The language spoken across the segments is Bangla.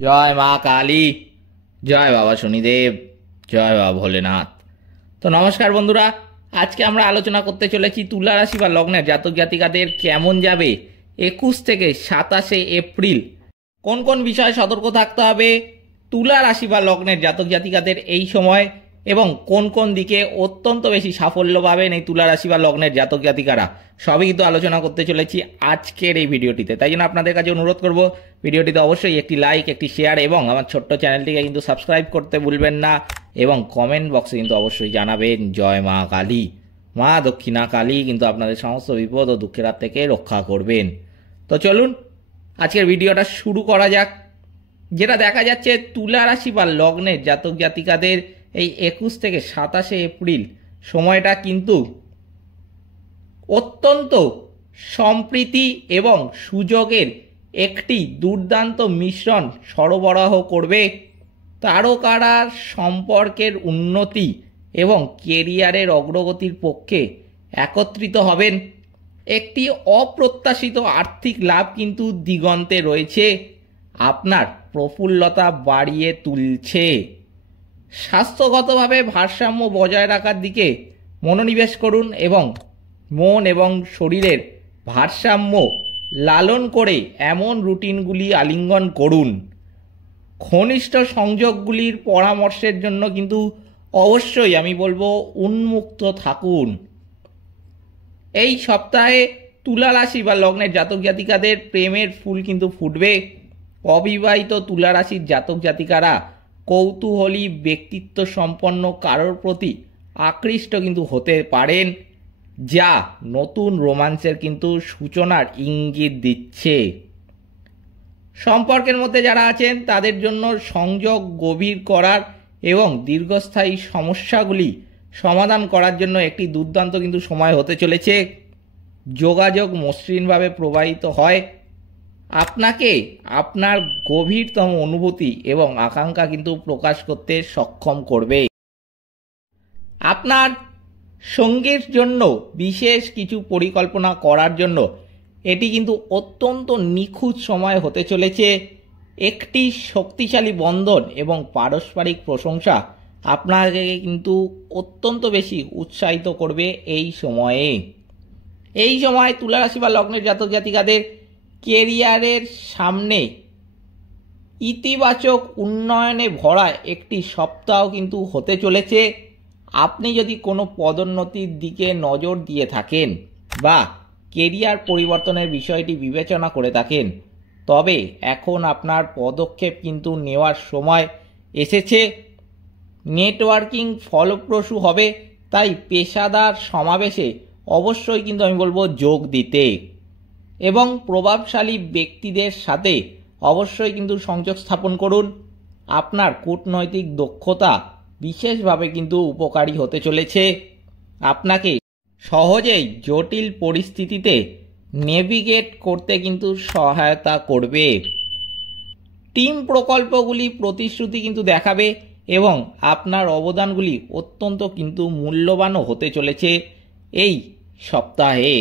জয় মা কালী, জয় বাবা শনিদেব, জয় বাবা ভোলেনাথ। তো নমস্কার বন্ধুরা, আজকে আমরা আলোচনা করতে চলেছি তুলা রাশি বা লগ্নের জাতক জাতিকাদের কেমন যাবে 21 থেকে 27 এপ্রিল। কোন কোন বিষয়ে সতর্ক থাকতে হবে তুলা রাশি বা লগ্নের জাতক জাতিকাদের এই সময়, এবং কোন কোন দিকে অত্যন্ত বেশি সাফল্য পাবেন এই তুলা রাশি বা লগ্নের জাতক জাতিকারা, সবই কিন্তু আলোচনা করতে চলেছি আজকের এই ভিডিওটিতে। তাই জন্য আপনাদের কাছে অনুরোধ করব, ভিডিওটিতে অবশ্যই একটি লাইক, একটি শেয়ার এবং আমার ছোট্ট চ্যানেলটিকে কিন্তু সাবস্ক্রাইব করতে ভুলবেন না, এবং কমেন্ট বক্সে কিন্তু অবশ্যই জানাবেন জয় মা কালী। মা দক্ষিণা কালী কিন্তু আপনাদের সমস্ত বিপদ ও দুঃখের হাত থেকে রক্ষা করবেন। তো চলুন আজকের ভিডিওটা শুরু করা যাক। যেটা দেখা যাচ্ছে তুলা রাশি বা লগ্নের জাতক জাতিকাদের এই 21 থেকে 27 এপ্রিল সময়টা কিন্তু অত্যন্ত সম্প্রীতি এবং সুযোগের একটি দুর্দান্ত মিশ্রণ সরবরাহ করবে। তারকারা সম্পর্কের উন্নতি এবং কেরিয়ারের অগ্রগতির পক্ষে একত্রিত হবেন। একটি অপ্রত্যাশিত আর্থিক লাভ কিন্তু দিগন্তে রয়েছে, আপনার প্রফুল্লতা বাড়িয়ে তুলছে। স্বাস্থ্যগতভাবে ভারসাম্য বজায় রাখার দিকে মনোনিবেশ করুন এবং মন এবং শরীরের ভারসাম্য লালন করে এমন রুটিনগুলি আলিঙ্গন করুন। ঘনিষ্ঠ সংযোগগুলির পরামর্শের জন্য কিন্তু অবশ্যই আমি বলবো উন্মুক্ত থাকুন। এই সপ্তাহে তুলা রাশি বা লগ্নের জাতক জাতিকাদের প্রেমের ফুল কিন্তু ফুটবে। অবিবাহিত তুলা রাশির জাতক জাতিকারা কৌতূহলী ব্যক্তিত্ব সম্পন্ন কারোর প্রতি আকৃষ্ট কিন্তু হতে পারেন, যা নতুন রোমান্সের কিন্তু সূচনার ইঙ্গিত দিচ্ছে। সম্পর্কের মধ্যে যারা আছেন তাদের জন্য সংযোগ গভীর করার এবং দীর্ঘস্থায়ী সমস্যাগুলি সমাধান করার জন্য একটি দুর্দান্ত কিন্তু সময় হতে চলেছে। যোগাযোগ মসৃণভাবে প্রবাহিত হয়, আপনাকে আপনার গভীরতম অনুভূতি এবং আকাঙ্ক্ষা কিন্তু প্রকাশ করতে সক্ষম করবে। আপনার সঙ্গীর জন্য বিশেষ কিছু পরিকল্পনা করার জন্য এটি কিন্তু অত্যন্ত নিখুঁত সময় হতে চলেছে। একটি শক্তিশালী বন্ধন এবং পারস্পরিক প্রশংসা আপনাকে কিন্তু অত্যন্ত বেশি উৎসাহিত করবে এই সময়ে। এই সময় তুলা রাশি বা লগ্নের জাতক জাতিকাদের কেরিয়ারের সামনে ইতিবাচক উন্নয়নে ভরা একটি সপ্তাহ কিন্তু হতে চলেছে। আপনি যদি কোনো পদোন্নতির দিকে নজর দিয়ে থাকেন বা কেরিয়ার পরিবর্তনের বিষয়টি বিবেচনা করে থাকেন, তবে এখন আপনার পদক্ষেপ কিন্তু নেওয়ার সময় এসেছে। নেটওয়ার্কিং ফলপ্রসূ হবে, তাই পেশাদার সমাবেশে অবশ্যই কিন্তু আমি বলবো যোগ দিতে, এবং প্রভাবশালী ব্যক্তিদের সাথে অবশ্যই কিন্তু সংযোগ স্থাপন করুন। আপনার কূটনৈতিক দক্ষতা বিশেষভাবে কিন্তু উপকারী হতে চলেছে, আপনাকে সহজেই জটিল পরিস্থিতিতে নেভিগেট করতে কিন্তু সহায়তা করবে। টিম প্রকল্পগুলি প্রতিশ্রুতি কিন্তু দেখাবে এবং আপনার অবদানগুলি অত্যন্ত কিন্তু মূল্যবানও হতে চলেছে এই সপ্তাহে।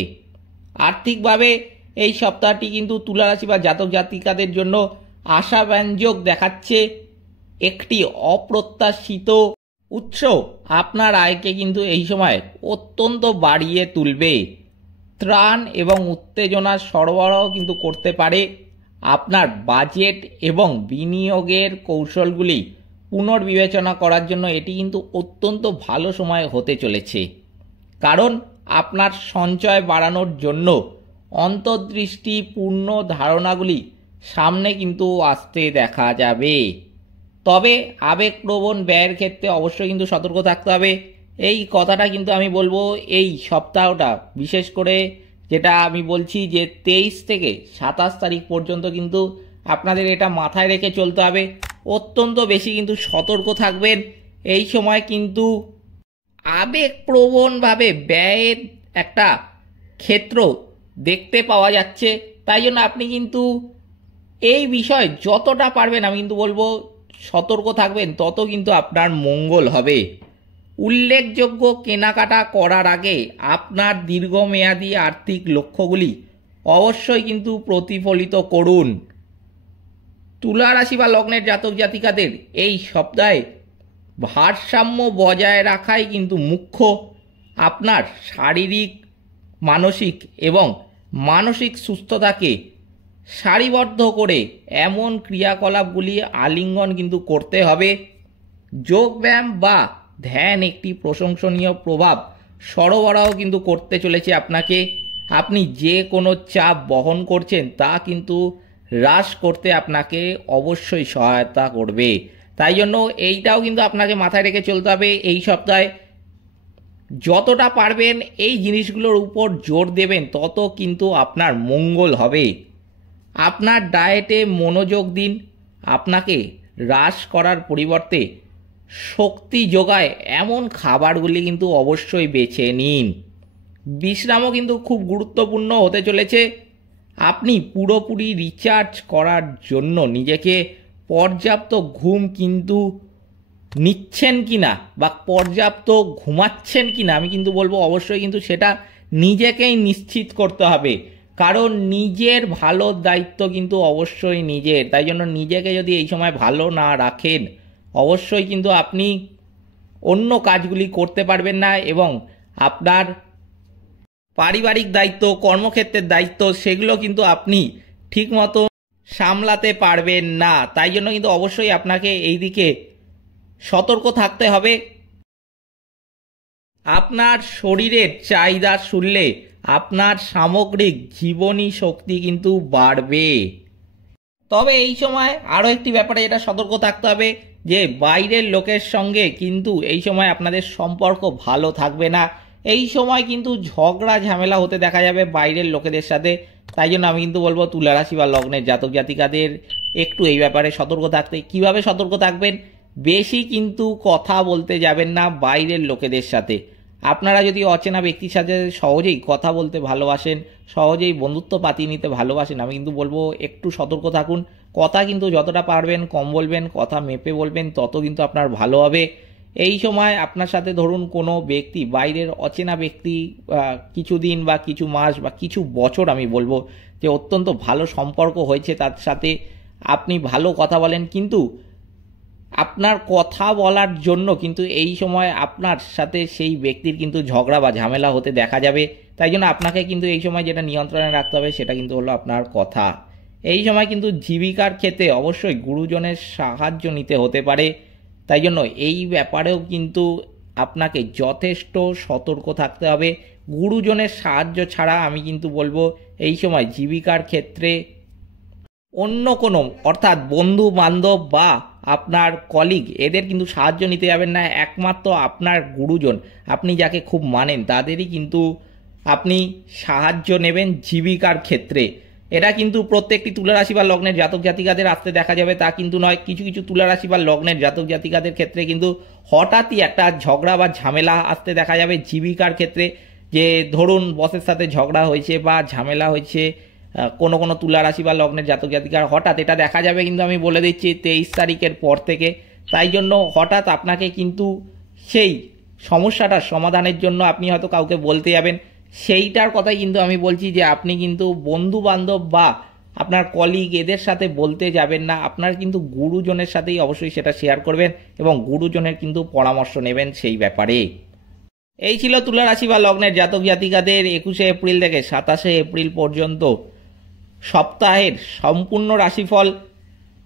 আর্থিকভাবে এই সপ্তাহটি কিন্তু তুলা রাশি বা জাতক জাতিকাদের জন্য আশাব্যঞ্জক দেখাচ্ছে। একটি অপ্রত্যাশিত উৎস আপনার আয়কে কিন্তু এই সময় অত্যন্ত বাড়িয়ে তুলবে। ত্রাণ এবং উত্তেজনার সরবরাহ কিন্তু করতে পারে। আপনার বাজেট এবং বিনিয়োগের কৌশলগুলি পুনর্বিবেচনা করার জন্য এটি কিন্তু অত্যন্ত ভালো সময় হতে চলেছে, কারণ আপনার সঞ্চয় বাড়ানোর জন্য অন্তর্দৃষ্টিপূর্ণ ধারণাগুলি সামনে কিন্তু আসতে দেখা যাবে। তবে আবেগপ্রবণ ব্যয়ের ক্ষেত্রে অবশ্যই কিন্তু সতর্ক থাকতে হবে। এই কথাটা কিন্তু আমি বলবো এই সপ্তাহটা, বিশেষ করে যেটা আমি বলছি যে 23 থেকে 27 তারিখ পর্যন্ত কিন্তু আপনাদের এটা মাথায় রেখে চলতে হবে। অত্যন্ত বেশি কিন্তু সতর্ক থাকবেন। এই সময় কিন্তু আবেগপ্রবণভাবে ব্যয়ের একটা ক্ষেত্র দেখতে পাওয়া যাচ্ছে, তাই জন্য আপনি কিন্তু এই বিষয় যতটা পারবেন আমি কিন্তু বলবো সতর্ক থাকবেন, তত কিন্তু আপনার মঙ্গল হবে। উল্লেখযোগ্য কেনাকাটা করার আগে আপনার দীর্ঘমেয়াদী আর্থিক লক্ষ্যগুলি অবশ্যই কিন্তু প্রতিফলিত করুন। তুলা রাশি বা লগ্নের জাতক জাতিকাদের এই সপ্তাহে ভারসাম্য বজায় রাখাই কিন্তু মুখ্য। আপনার শারীরিক, মানসিক এবং মানসিক সুস্থতাকে সারিবদ্ধ করে এমন ক্রিয়াকলাপগুলি আলিঙ্গন কিন্তু করতে হবে। যোগব্যায়াম বা ধ্যান একটি প্রশংসনীয় প্রভাব সরবরাহ কিন্তু করতে চলেছে আপনাকে। আপনি যে কোনো চাপ বহন করছেন তা কিন্তু হ্রাস করতে আপনাকে অবশ্যই সহায়তা করবে। তাই জন্য এইটাও কিন্তু আপনাকে মাথায় রেখে চলতে হবে। এই সপ্তাহে যতটা পারবেন এই জিনিসগুলোর উপর জোর দেবেন তত কিন্তু আপনার মঙ্গল হবে। আপনার ডায়েটে মনোযোগ দিন। আপনাকে হ্রাস করার পরিবর্তে শক্তি যোগায় এমন খাবারগুলি কিন্তু অবশ্যই বেছে নিন। বিশ্রামও কিন্তু খুব গুরুত্বপূর্ণ হতে চলেছে। আপনি পুরোপুরি রিচার্জ করার জন্য নিজেকে পর্যাপ্ত ঘুম কিন্তু নিচ্ছেন কিনা বা পর্যাপ্ত ঘুমাচ্ছেন কিনা আমি কিন্তু বলবো অবশ্যই কিন্তু সেটা নিজেকেই নিশ্চিত করতে হবে। কারণ নিজের ভালোর দায়িত্ব কিন্তু অবশ্যই নিজের। তাই জন্য নিজেকে যদি এই সময় ভালো না রাখেন অবশ্যই কিন্তু আপনি অন্য কাজগুলি করতে পারবেন না এবং আপনার পারিবারিক দায়িত্ব, কর্মক্ষেত্রের দায়িত্ব সেগুলো কিন্তু আপনি ঠিকমতো সামলাতে পারবেন না। তাই জন্য কিন্তু অবশ্যই আপনাকে এই দিকে সতর্ক থাকতে হবে। আপনার শরীরের চাহিদা শুনলে আপনার সামগ্রিক জীবনী শক্তি কিন্তু বাড়বে। তবে এই সময় আরও একটি ব্যাপারে এটা সতর্ক থাকতে হবে যে বাইরের লোকের সঙ্গে কিন্তু এই সময় আপনাদের সম্পর্ক ভালো থাকবে না। এই সময় কিন্তু ঝগড়া ঝামেলা হতে দেখা যাবে বাইরের লোকেদের সাথে। তাই জন্য আমি কিন্তু বলবো তুলা রাশি বা লগ্নের জাতক জাতিকাদের একটু এই ব্যাপারে সতর্ক থাকতে। কিভাবে সতর্ক থাকবেন? বেশি কিন্তু কথা বলতে যাবেন না বাইরের লোকেদের সাথে। আপনারা যদি অচেনা ব্যক্তির সাথে সহজেই কথা বলতে ভালোবাসেন, সহজেই বন্ধুত্ব পাতিয়ে নিতে ভালোবাসেন, আমি কিন্তু বলবো একটু সতর্ক থাকুন। কথা কিন্তু যতটা পারবেন কম বলবেন, কথা মেপে বলবেন, তত কিন্তু আপনার ভালো হবে। এই সময় আপনার সাথে ধরুন কোনো ব্যক্তি, বাইরের অচেনা ব্যক্তি কিছুদিন বা কিছু মাস বা কিছু বছর আমি বলবো যে অত্যন্ত ভালো সম্পর্ক হয়েছে, তার সাথে আপনি ভালো কথা বলেন, কিন্তু আপনার কথা বলার জন্য কিন্তু এই সময় আপনার সাথে সেই ব্যক্তির কিন্তু ঝগড়া বা ঝামেলা হতে দেখা যাবে। তাই জন্য আপনাকে কিন্তু এই সময় যেটা নিয়ন্ত্রণে রাখতে হবে সেটা কিন্তু হলো আপনার কথা। এই সময় কিন্তু জীবিকার ক্ষেত্রে অবশ্যই গুরুজনের সাহায্য নিতে হতে পারে। তাই জন্য এই ব্যাপারেও কিন্তু আপনাকে যথেষ্ট সতর্ক থাকতে হবে। গুরুজনের সাহায্য ছাড়া আমি কিন্তু বলবো এই সময় জীবিকার ক্ষেত্রে অন্য কোনো অর্থাৎ বন্ধু বান্ধব বা আপনার কলিগ এদের কিন্তু সাহায্য নিতে যাবেন না। একমাত্র আপনার গুরুজন, আপনি যাকে খুব মানেন, তাদেরই কিন্তু আপনি সাহায্য নেবেন জীবিকার ক্ষেত্রে। এটা কিন্তু প্রত্যেকটি তুলা রাশি বা লগ্নের জাতক জাতিকাদের আসতে দেখা যাবে তা কিন্তু নয়। কিছু কিছু তুলা রাশি বা লগ্নের জাতক জাতিকাদের ক্ষেত্রে কিন্তু হঠাৎই একটা ঝগড়া বা ঝামেলা আসতে দেখা যাবে জীবিকার ক্ষেত্রে। যে ধরুন বসের সাথে ঝগড়া হয়েছে বা ঝামেলা হয়েছে কোনো কোনো তুলা রাশি বা লগ্নের জাতক জাতিকার, হঠাৎ এটা দেখা যাবে কিন্তু আমি বলে দিচ্ছি 23 তারিখের পর থেকে। তাই জন্য হঠাৎ আপনাকে কিন্তু সেই সমস্যাটার সমাধানের জন্য আপনি হয়তো কাউকে বলতে যাবেন, সেইটার কথাই কিন্তু আমি বলছি যে আপনি কিন্তু বন্ধু বান্ধব বা আপনার কলিগ এদের সাথে বলতে যাবেন না। আপনার কিন্তু গুরুজনের সাথেই অবশ্যই সেটা শেয়ার করবেন এবং গুরুজনের কিন্তু পরামর্শ নেবেন সেই ব্যাপারে। এই ছিল তুলা রাশি বা লগ্নের জাতক জাতিকাদের 21শে এপ্রিল থেকে 27শে এপ্রিল পর্যন্ত সপ্তাহের সম্পূর্ণ রাশিফল।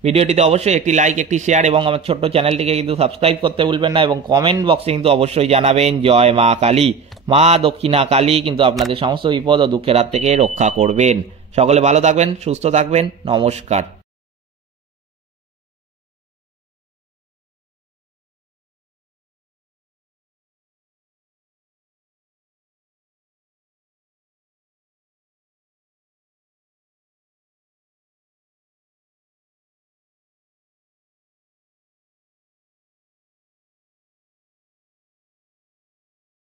ভিডিওটিতে অবশ্যই একটি লাইক, একটি শেয়ার এবং আমার ছোট্ট চ্যানেলটিকে কিন্তু সাবস্ক্রাইব করতে ভুলবেন না এবং কমেন্ট বক্সে কিন্তু অবশ্যই জানাবেন জয় মা কালী। মা দক্ষিণা কালী কিন্তু আপনাদের সমস্ত বিপদ ও দুঃখের হাত থেকে রক্ষা করবেন। সকলে ভালো থাকবেন, সুস্থ থাকবেন। নমস্কার।